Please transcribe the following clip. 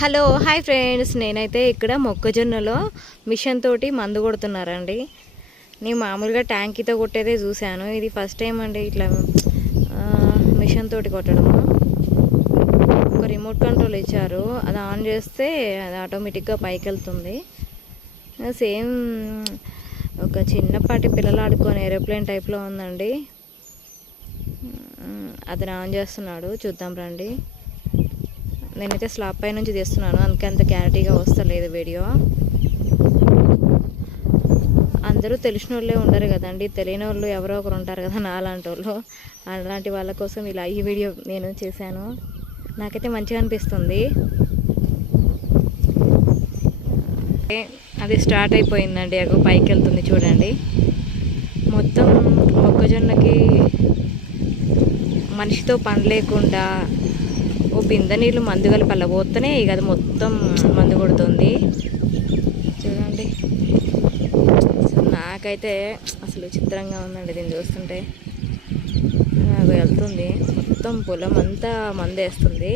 Hello hi friends, నేనైతే ఇక్కడ మొక్కజొన్నలో మిషన్ తోటి మందు కొడుతున్నారండి. నేను మామూలుగా ట్యాంకీతో కొట్టేదే చూశాను, ఇది ఫస్ట్ టైం అండి ఇట్లా మిషన్ తోటి కొట్టడము. ఒక రిమోట్ కంట్రోల్ ఇచ్చారు, అది ఆన్ చేస్తే అది ఆటోమేటిక్గా పైకి వెళ్తుంది. సేమ్ ఒక చిన్నపాటి పిల్లలు ఆడుకొని ఏరోప్లేన్ టైప్లో ఉందండి. అతను ఆన్ చేస్తున్నాడు, చూద్దాం రండి. నేనైతే స్లాబ్ పై నుంచి తీస్తున్నాను, అందుకే అంత క్లారిటీగా వస్తలేదు వీడియో. అందరూ తెలిసిన వాళ్ళే ఉండరు కదండి, తెలియని వాళ్ళు ఎవరో ఒకరు ఉంటారు కదా, నాలాంటి వాళ్ళు. అలాంటి వాళ్ళ కోసం ఇలా ఈ వీడియో నేను చేశాను. నాకైతే మంచిగా అనిపిస్తుంది. అది స్టార్ట్ అయిపోయిందండి, అగో పైకి వెళ్తుంది చూడండి. మొత్తం మొక్కజొన్నకి మనిషితో పని లేకుండా ఓ బిందె నీళ్ళు మందు కలిపి అలా పోతేనే ఇక అది మొత్తం మందు కొడుతుంది చూడండి. నాకైతే అసలు చిత్రంగా ఉందండి దీన్ని చూస్తుంటే. వెళ్తుంది మొత్తం పొలం అంతా మందు వేస్తుంది.